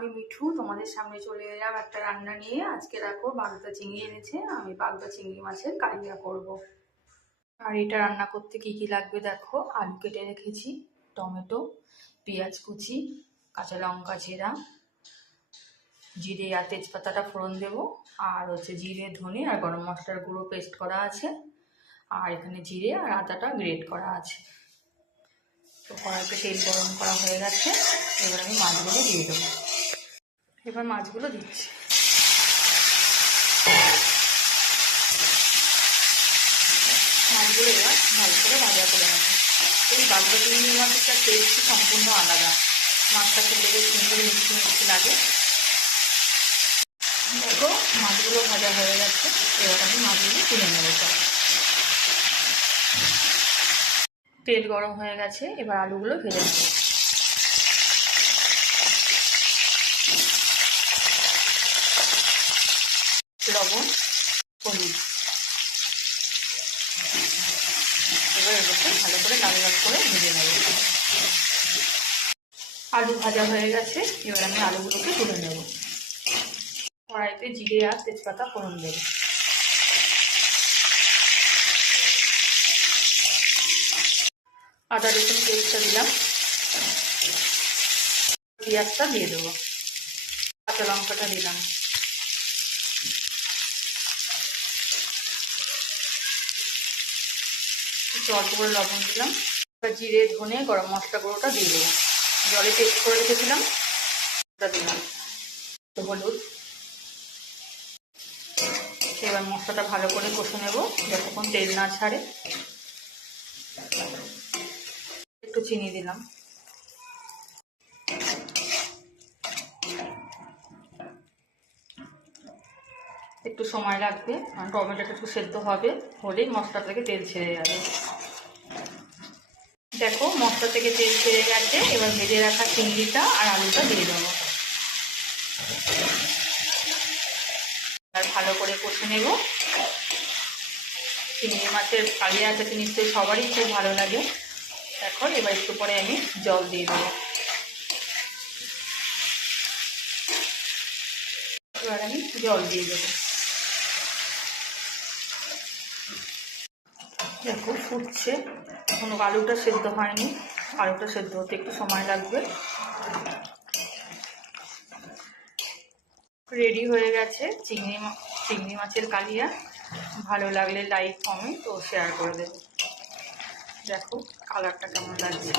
আমি মিঠু, তোমাদের সামনে চলে এলাম একটা রান্না নিয়ে। আজকে দেখো বাগদা চিংড়ি এনেছে, আমি বাগদা চিংড়ি মাছের কালিয়া করব। আর এটা রান্না করতে কি কি লাগবে দেখো। আলু কেটে রেখেছি, টমেটো, পেঁয়াজ কুচি, কাঁচা লঙ্কা চেরা, জিরে আর তেজপাতাটা ফোড়ন দেবো, আর হচ্ছে জিরে ধনে আর গরম মশলার গুঁড়ো পেস্ট করা আছে, আর এখানে জিরে আর আদাটা গ্রেট করা আছে। তো কড়াইতে তেল গরম করা হয়ে গেছে, এবার আমি মাছগুলো দিয়ে দেবো। এবার মাছগুলো দিচ্ছি। মাছগুলো এবার ভালো করে ভাজা করে নেব। এই বাগদা চিংড়ি মাছের টেস্টটি সম্পূর্ণ আলাদা। মাছটা খেতে বেশ সুন্দর মিষ্টি মিষ্টি লাগে। দেখো মাছগুলো ভাজা হয়ে গেছে, এবার আমি মাছগুলো তুলে নেবো। তেল গরম হয়ে গেছে, এবার আলুগুলো ভেজে নেব। লবণ, হলুদ, এবার এগুলোকে ভালো করে লাল লাল করে ভেজে নেব। আলু ভাজা হয়ে গেছে, এবার আমি আলুগুলোকে তুলে নেব। কড়াইতে জিরে আর তেজপাতা ফোড়ন দেব। আদা রসুন পেস্টটা দিলাম, পেঁয়াজটা দিয়ে দেবো, কাঁচা লঙ্কাটা দিলাম, একটু অল্প করে লবণ দিলাম। এবার জিরে ধনে গরম মশলা গুঁড়োটা দিয়ে দেবো। জলে পেস্ট করে রেখেছিলাম ওটা দিলাম, তো হলুদ। এবার মশলাটা ভালো করে কষে নেব যতক্ষণ তেল না ছাড়ে। একটু চিনি দিলাম। একটু সময় লাগবে, কারণ টমেটোটা একটু সেদ্ধ হবে, হলেই মশলা থেকে তেল ছেড়ে যাবে। দেখো মশলা থেকে তেল ছেড়ে গেছে, এবার ভেজে রাখা চিংড়িটা আর আলুটা দিয়ে দেবো। আর ভালো করে কষে নেব। চিংড়ি মাছের কালিয়া খেতে নিশ্চয়ই সবারই খুব ভালো লাগে। দেখো এবার একটু পরে আমি জল দিয়ে দেবো। এবার আমি জল দিয়ে দেবো। দেখো ফুটছে, এখনো আলুটা সেদ্ধ হয়নি, আলুটা সেদ্ধ হতে একটু সময় লাগবে। রেডি হয়ে গেছে চিংড়ি মাছের কালিয়া। ভালো লাগলে লাইক কমেন্ট ও শেয়ার করে দেবে। দেখো কালারটা কেমন লাগছে।